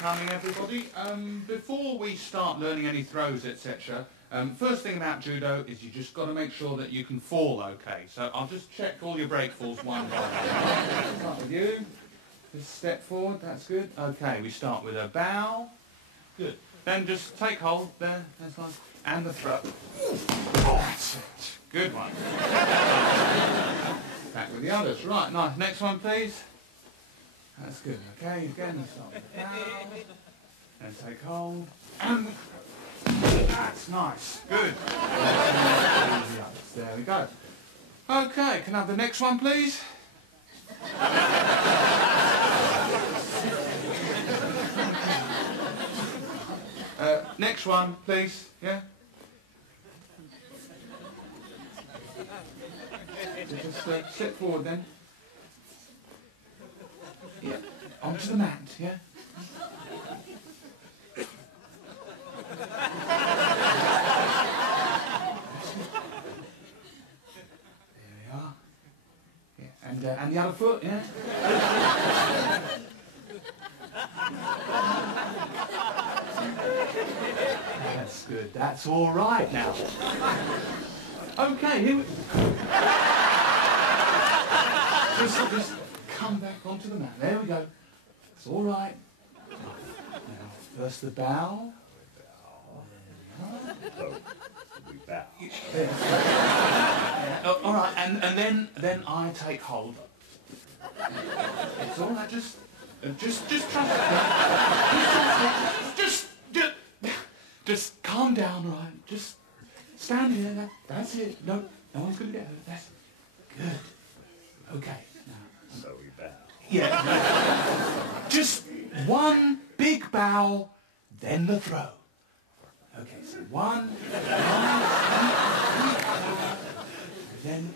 coming, everybody. Before we start learning any throws, etc., first thing about judo is you just got to make sure that you can fall okay. So I'll just check all your break falls one by one. Start with you. Just step forward, that's good. Okay, we start with a bow. Good. Then just take hold there, that's nice. And the throw. That's it. Good one. Back with the others. Right, nice. Next one, please. That's good. Okay, again, we start with the bow. And take hold. And that's nice. Good. There we go. Okay, can I have the next one, please? Next one, please. Yeah? Just step forward then. Yeah. Onto the mat, yeah? There we are. Yeah. And the other foot, yeah? That's good. That's all right now. Okay, here we... just come back onto the mat. There we go. It's all right. Now, first the bow. We bow. All right, and then I take hold. It's all right. Just trust me. Just calm down, all right? Just stand here. That's it. No one's gonna get hurt. That's good. Okay. Now. So we bow. Yeah. Just one big bow, then the throw. Okay. So one, then